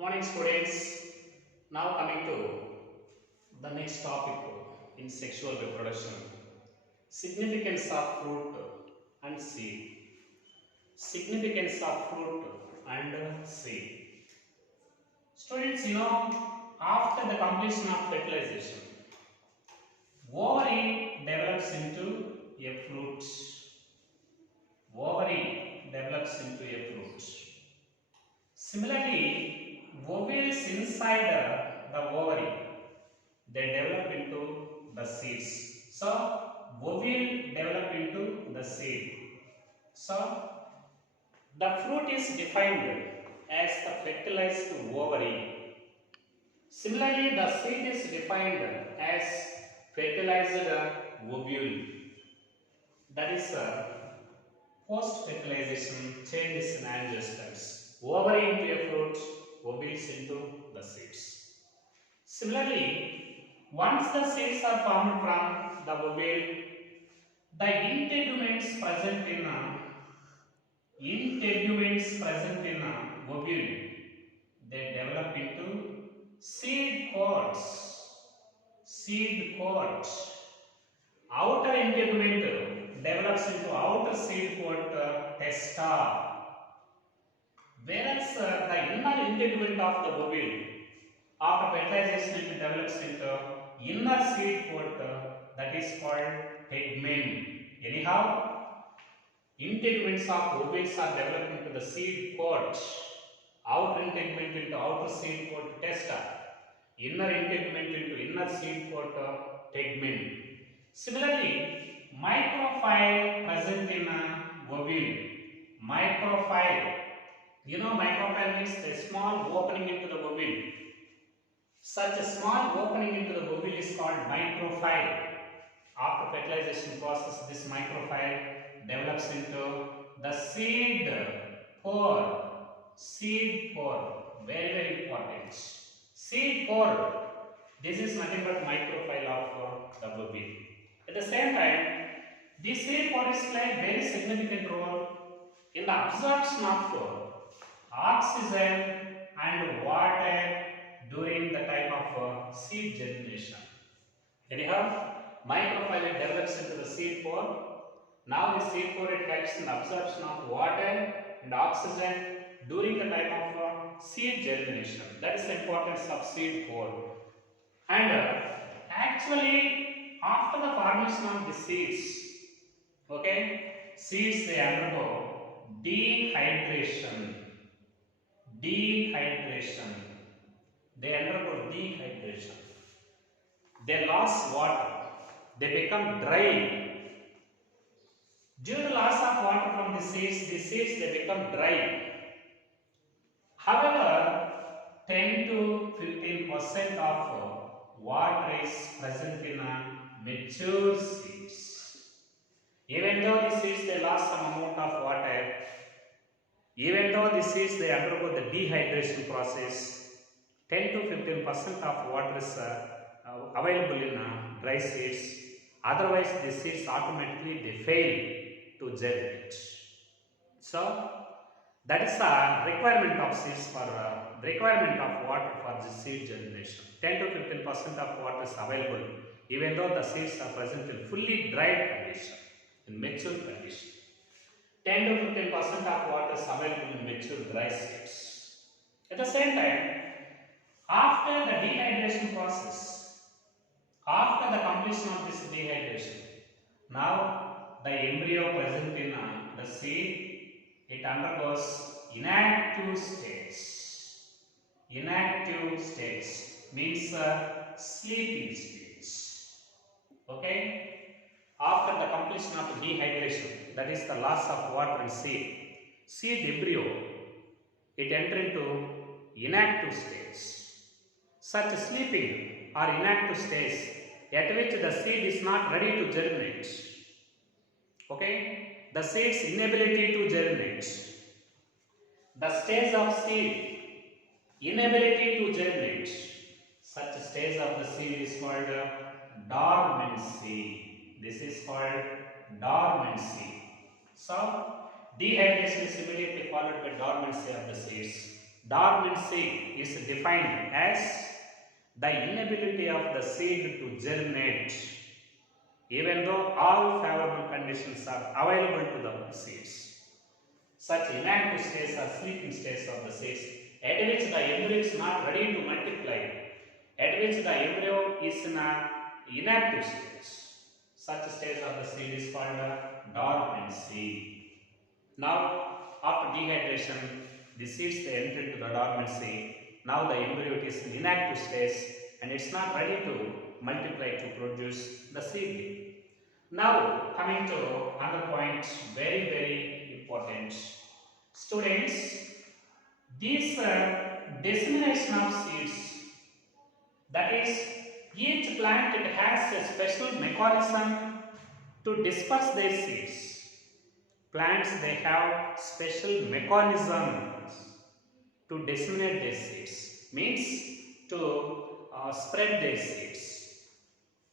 Morning students. Now coming to the next topic in sexual reproduction. Significance of fruit and seed. Significance of fruit and seed. Students, after the completion of fertilization, ovary develops into a fruit. Ovary develops into a fruit. Similarly, ovules inside the ovary, they develop into the seeds. So, ovule develop into the seed. So, the fruit is defined as the fertilized ovary. Similarly, the seed is defined as fertilized ovule. That is post-fertilization changes in angiosperms. Ovary into a fruit, ovules into the seeds. Similarly, once the seeds are formed from the ovule, the integuments present in ovule, they develop into seed pods. Seed pods. Outer integument develops into outer seed pod testa. Whereas the inner integument of the ovule, after fertilization, it develops into inner seed pod that is called tegmen. Anyhow, integuments of ovules are developed into the seed pod. Outer integument into outer seed pod testa. Inner integument into inner seed pod tegmen. Similarly, microphyll present in ovule. Microphyll. Microphyll means a small opening into the ovule. Such a small opening into the ovule is called microphyll. After fertilization process, this microphyll develops into the seed pore. Seed pore. Very, very important. Seed pore. This is nothing but microphyll of the ovule. At the same time, the seed pod is playing very significant role in the absorption of oxygen and water during the time of seed germination. Anyhow, microphyll develops into the seed pod. Now the seed pod it helps in the absorption of water and oxygen during the time of seed germination. That is the importance of seed pod. And actually, after the formation of the seeds, seeds they undergo dehydration. Dehydration. They undergo dehydration. They lose water. They become dry. Due to loss of water from the seeds they become dry. However, 10 to 15% of water is present in mature seeds. Even though the seeds they lost some amount of water, even though the seeds they undergo the dehydration process, 10 to 15% of water is available in dry seeds. Otherwise, the seeds automatically they fail to germinate. So, that is a requirement of seeds for requirement of water for the seed germination. 10 to 15% of water is available, even though the seeds are present in fully dried condition, in mature condition. 10 to 15% of water is available in mature dry seeds. At the same time, after the dehydration process, after the completion of this dehydration, now the embryo present in the seed, it undergoes inactive states. Inactive states means sleeping states. After the completion of dehydration, that is the loss of water in seed embryo, it enter into inactive states. Such sleeping or inactive states at which the seed is not ready to germinate. The seed's inability to germinate. The stage of seed, inability to germinate. Such stage of the seed is called dormancy. This is called dormancy. So, dehydration is immediately followed by dormancy of the seeds. Dormancy is defined as the inability of the seed to germinate, even though all favorable conditions are available to the seeds. Such inactive states are sleeping states of the seeds, at which the embryo is not ready to multiply, at which the embryo is in an inactive state. Such stage of the seed is called dormancy. Now, after dehydration, the seeds they enter into the dormancy. Now the embryo is in inactive stage and it's not ready to multiply to produce the seedling. Now, coming to another point, very important. Students, this dissemination of seeds, that is, each plant it has a special mechanism to disperse their seeds. Plants they have special mechanisms to disseminate their seeds, means to spread their seeds.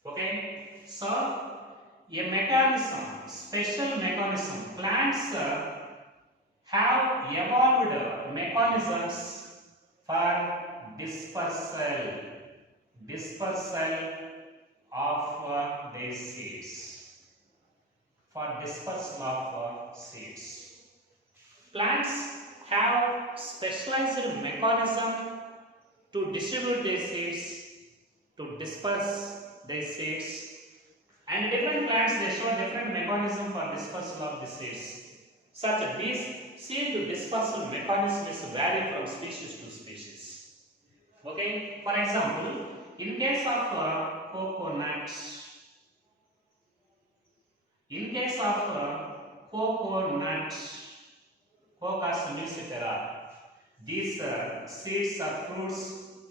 Okay, so a mechanism, special mechanism. Plants have evolved mechanisms for dispersal of their seeds, for dispersal of seeds. Plants have specialized mechanism to distribute their seeds, to disperse their seeds, and different plants they show different mechanism for dispersal of the seeds. Such these seed dispersal mechanisms vary from species to species. Okay, for example, in case of coconut, Cocos nucifera, these seeds or fruits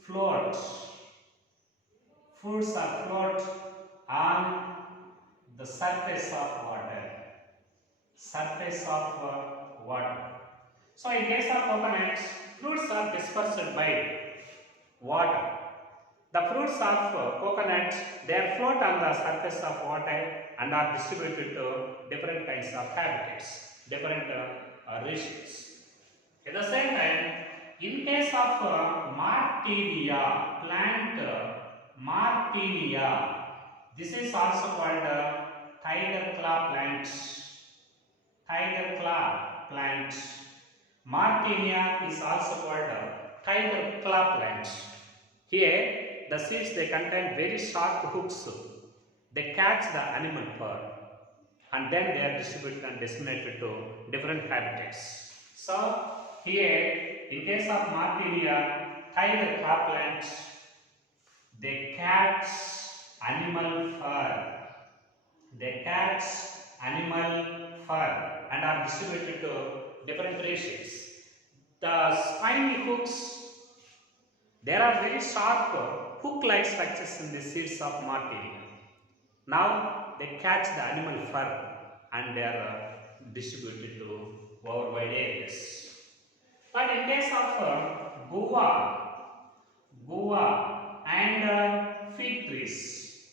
float on the surface of water. So in case of coconut, fruits are dispersed by water. The fruits of coconut, they float on the surface of water and are distributed to different kinds of habitats, different regions. At the same time, in case of Martinia, plant Martinia, this is also called tiger claw plant. Martinia is also called tiger claw plant. Here, the seeds they contain very sharp hooks. They catch the animal fur and then they are distributed and disseminated to different habitats. So, here, in case of Martinia, tiger claw plant, they catch animal fur. And are distributed to different regions. The spiny hooks, there are very sharp hook-like structures in the seeds of Martinia. Now they catch the animal fur and they are distributed to worldwide areas. But in case of guava and fig trees,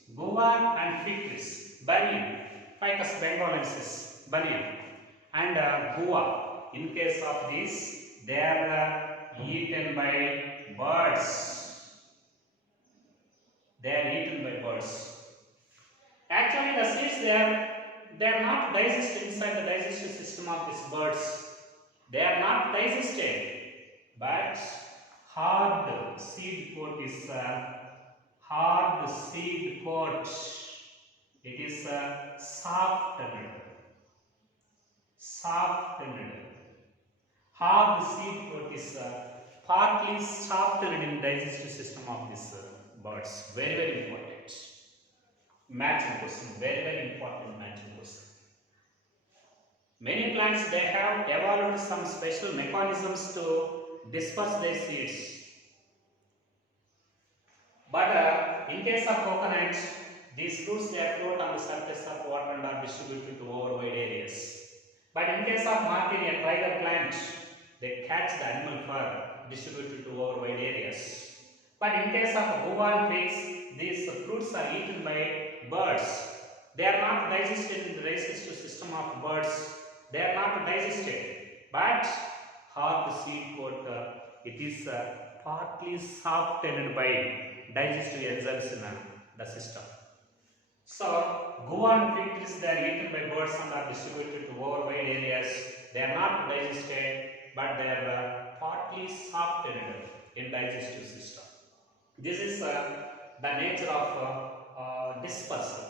banyan, Ficus bengalensis, banyan, and guava. In case of this, they are eaten by birds. Actually, the seeds they are not digested inside the digestive system of these birds. They are not digested, but hard seed coat is It is softened. Hard seed coat is partly softened in digestive system of these birds. Very important. Matching question. Very important matching question. Many plants they have evolved some special mechanisms to disperse their seeds. But in case of coconut, these fruits they float on the surface of water and are distributed to worldwide areas. But in case of Martinia tiger plant, they catch the animal fur, distributed to worldwide areas. But in case of guava and figs, these fruits are eaten by birds. They are not digested in the digestive system of birds. They are not digested, but hard seed coat it is partly softened by digestive enzymes in the system. So, guava and fig trees, they are eaten by birds and are distributed to over wide areas. They are not digested, but they are partly softened in digestive system. This is the nature of dispersal,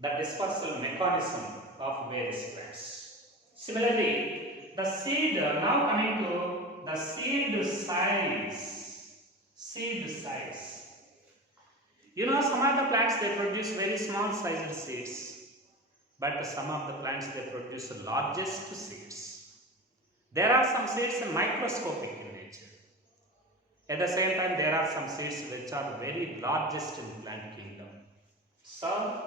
the dispersal mechanism of various plants. Similarly, the seed, now coming to the seed size. Seed size. You know, some of the plants, they produce very small sized seeds, but some of the plants, they produce the largest seeds. There are some seeds microscopic in nature. At the same time, there are some seeds which are very largest in plant kingdom. So,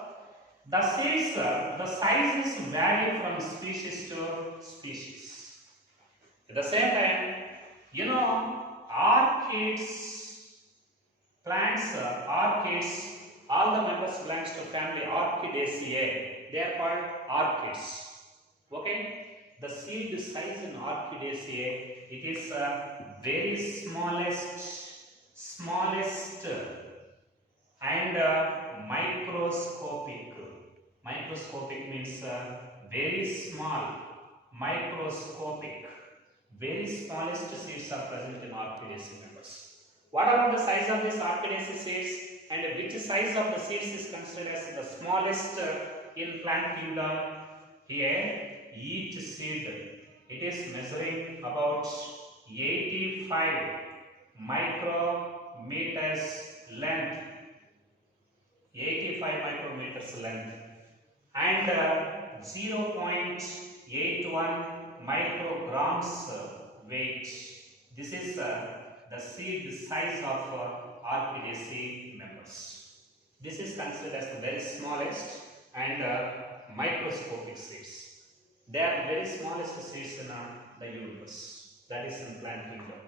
the seeds, the sizes vary from species to species. At the same time, you know, orchids, plants, orchids, all the members belongs to family Orchidaceae. They are called orchids. Okay? The seed size in Orchidaceae, it is very smallest and microscopic. Microscopic means very small, microscopic. Very smallest seeds are present in Orchidaceae members. What about the size of these Orchidaceae seeds, and which size of the seeds is considered as the smallest in plant kingdom? Here, each seed, it is measuring about 85 micrometers length, 85 micrometers length, and 0.81 micrograms weight. This is the seed size of Orchidaceae members. This is considered as the very smallest and microscopic seeds. They are the very smallest seeds in the universe, that is in plant kingdom.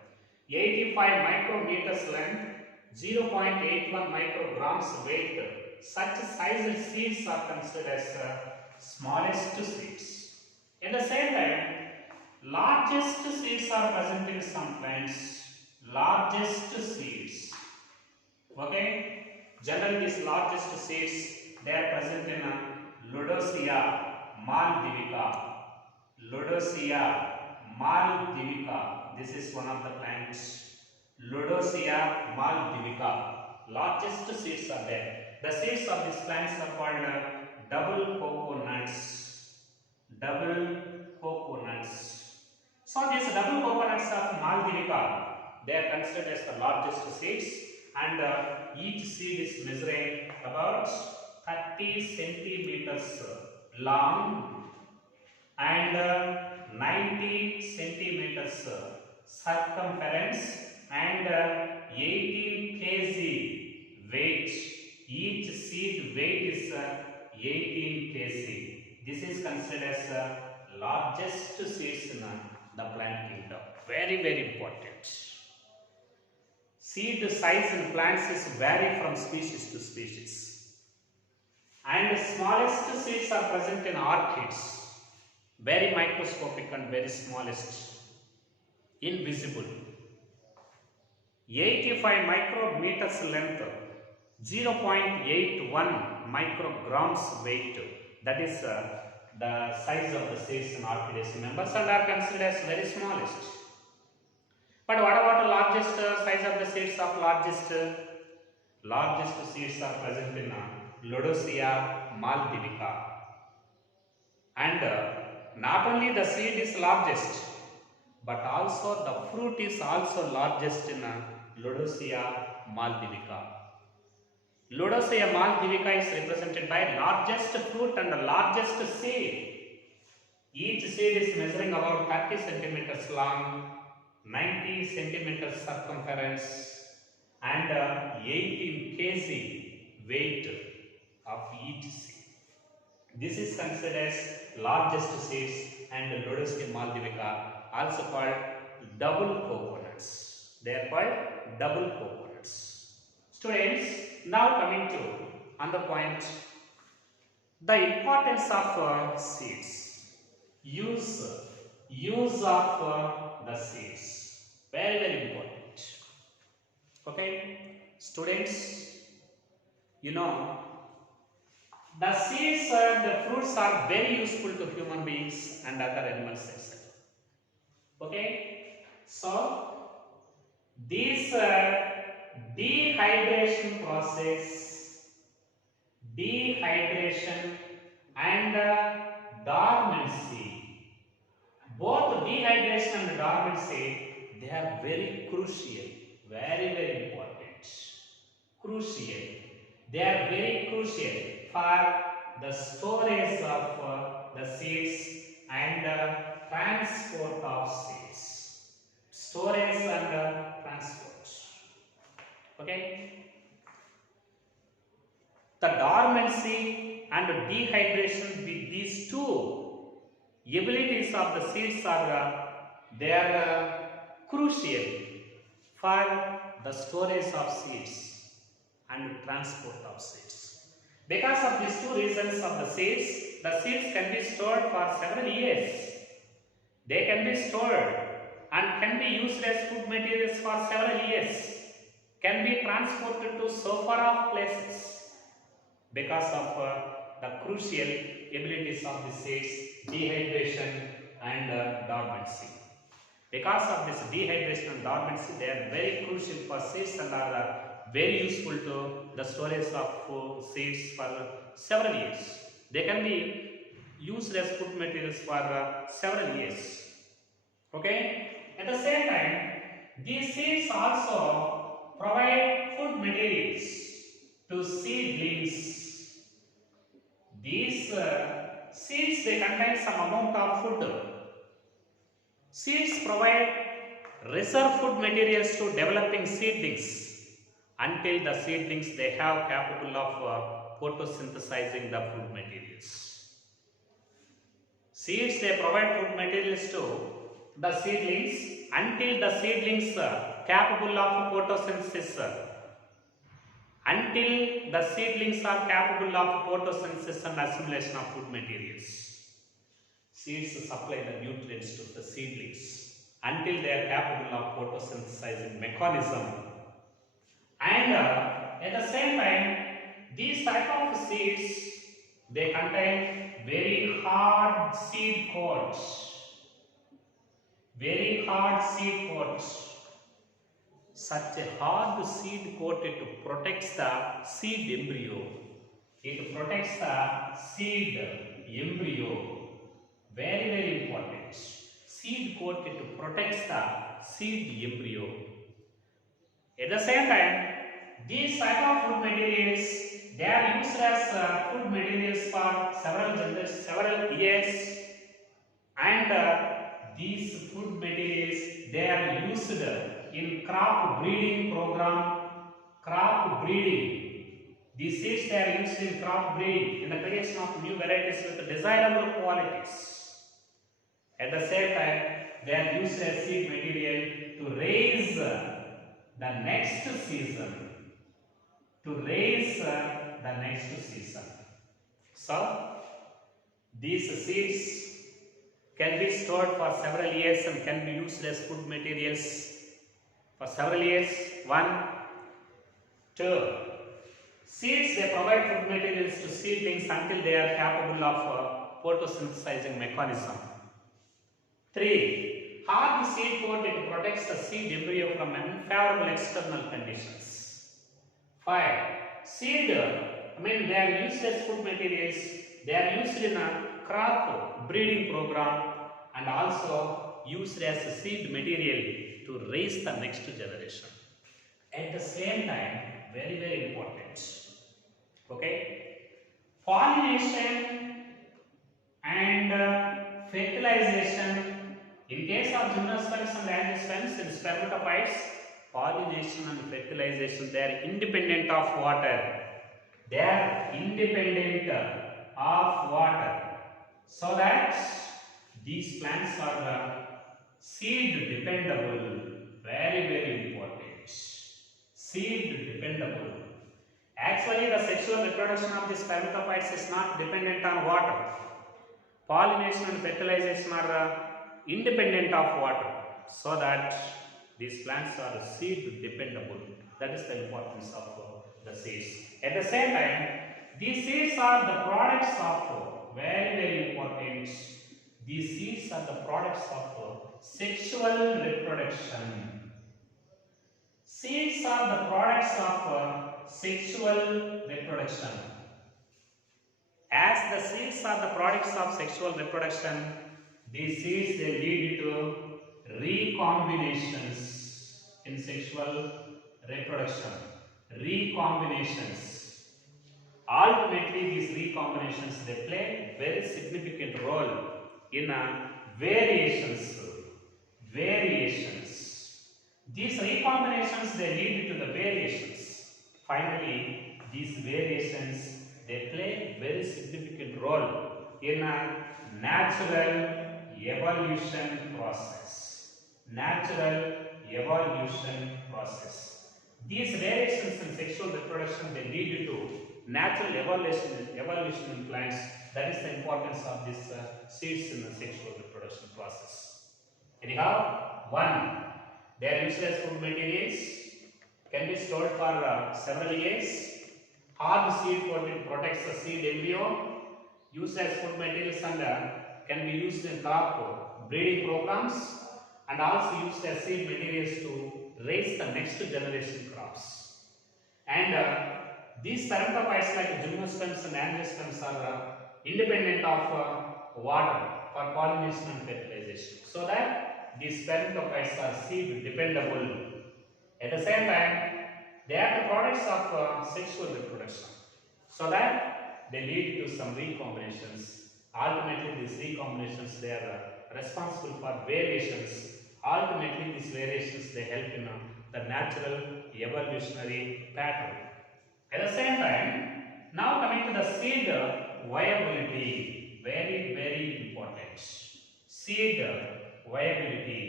85 micrometers length, 0.81 micrograms weight. Such sized seeds are considered as smallest seeds. At the same time, largest seeds are present in some plants. Largest seeds. Okay? Generally, these largest seeds, they are present in Ludosea maldivica. Ludosea maldivica. This is one of the plants. Ludosea maldivica. Largest seeds are there. The seeds of these plants are called double coconuts. Double coconuts. So these double coconuts of maldivica, they are considered as the largest seeds, and each seed is measuring about 30 centimeters long and 90 centimeters circumference and 18 kg weight. Each seed weight is 18 kg. This is considered as largest seeds in the plant kingdom. Very, very important. Seed size in plants is vary from species to species. And the smallest seeds are present in orchids. Very microscopic and very smallest. Invisible. 85 micrometers length. 0.81 micrograms weight. That is the size of the seeds in Orchidaceae members and are considered as very smallest. But what about the largest size of the seeds of largest? Largest seeds are present in Ludosea maldivica. And not only the seed is largest, but also the fruit is also largest in Ludosea maldivica. Ludosea maldivica is represented by largest fruit and the largest seed. Each seed is measuring about 30 centimeters long, 90 centimeters circumference, and 18 kg weight of each seed. This is considered as largest seeds, and Ludosea maldivica, also called double coconuts. They are called double coconuts. Students, now coming to another point, the importance of seeds, use of the seeds, very, very important. Students, you know, the seeds and the fruits are very useful to human beings and other animals etc. Okay, so this dehydration process, dehydration and dormancy, both dehydration and dormancy, they are very crucial, very important, crucial. They are very crucial for the storage of the seeds and transport of seeds. Storage and transport. Okay. The dormancy and dehydration, with these two abilities of the seeds are they are crucial for the storage of seeds and transport of seeds. Because of these two reasons of the seeds can be stored for several years. They can be stored and can be used as food materials for several years, can be transported to so far off places because of the crucial abilities of the seeds, dehydration and dormancy. Because of this dehydration and dormancy, they are very crucial for seeds and are very useful to the storage of seeds for several years. They can be used as food materials for several years. Okay. At the same time, these seeds also provide food materials to seedlings. These seeds, they contain some amount of food. Seeds provide reserve food materials to developing seedlings until the seedlings they have capable of photosynthesizing the food materials. Seeds, they provide food materials to the seedlings until the seedlings capable of photosynthesis. Until the seedlings are capable of photosynthesis and assimilation of food materials. Seeds supply the nutrients to the seedlings until they are capable of photosynthesizing mechanism. And at the same time, these type of seeds, they contain very hard seed coats. Very hard seed coats. Such a hard seed coat, it protects the seed embryo. It protects the seed embryo. Very important. Seed coat, it protects the seed embryo. At the same time, these type of food materials, they are used as food materials for several years, and these food materials, they are used in crop breeding program. Crop breeding. These seeds, they are used in crop breeding in the creation of new varieties with desirable qualities. At the same time, they are used as seed material to raise the next season. To raise the next season. So, these seeds can be stored for several years and can be used as food materials for several years. 1, 2. Seeds, they provide food materials to seedlings until they are capable of photosynthesizing mechanism. 3. Hard seed coat, it protects the seed embryo from unfavorable external conditions. 5. Seed, they are used as food materials. They are used in a crop breeding program and also used as a seed material to raise the next generation. At the same time, very important. Okay, pollination and fertilization. In case of gymnosperms and angiosperms and spermatophytes, pollination and fertilization, they are independent of water. They are independent of water, so that these plants are seed dependable. Very important. Seed dependable. Actually, the sexual reproduction of the spermatophytes is not dependent on water. Pollination and fertilization are independent of water, so that These plants are seed dependable. That is the importance of the seeds. At the same time, these seeds are the products of very important. These seeds are the products of sexual reproduction. Seeds are the products of sexual reproduction. As the seeds are the products of sexual reproduction, these seeds they lead to recombinations in sexual reproduction. Recombinations. Ultimately, these recombinations they play very significant role in variations. Variations. These recombinations they lead to the variations. Finally, these variations they play very significant role in a natural evolution process. Natural evolution process. These variations in sexual reproduction they lead to natural evolution in plants. That is the importance of these seeds in the sexual reproduction process. Anyhow, one, they are used as food materials, can be stored for several years. Hard seed coating protects the seed embryo, used as food materials and can be used in crop breeding programs, and also used as seed materials to raise the next generation crops. And these parenthophytes like gymnosperms and angiosperms are independent of water for pollination and fertilization. So that these parenthophytes are seed dependable. At the same time, they are the products of sexual reproduction. So that they lead to some recombinations. Ultimately, these recombinations they are responsible for variations. Ultimately, these variations they help in the natural evolutionary pattern. At the same time, now coming to the seed viability, very important. Seed viability.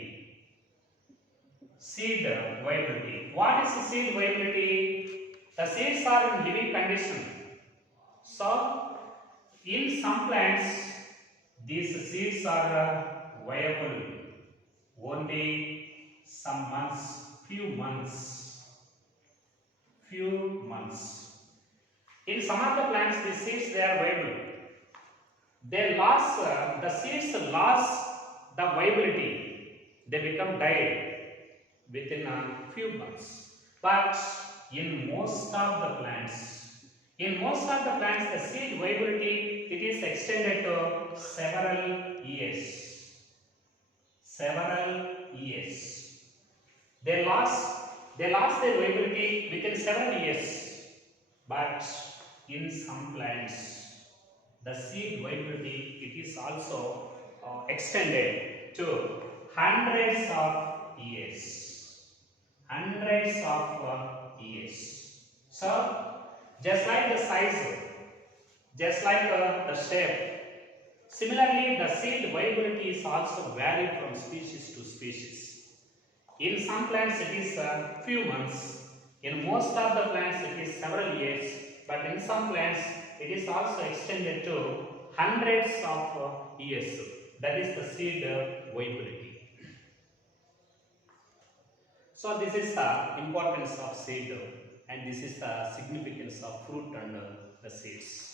Seed viability. What is the seed viability? The seeds are in living condition. So, in some plants, these seeds are viable only some months, few months. In some of the plants, these seeds they are viable. They lost the seeds lost the viability. They become dead within a few months. But in most of the plants, the seed viability it is extended to several years. They lost their viability within several years. But in some plants, the seed viability it is also extended to hundreds of years. So, just like the size, just like the shape, similarly the seed viability is also varied from species to species. In some plants it is few months, in most of the plants it is several years, but in some plants it is also extended to hundreds of years. That is the seed viability. So this is the importance of seed and this is the significance of fruit and the seeds.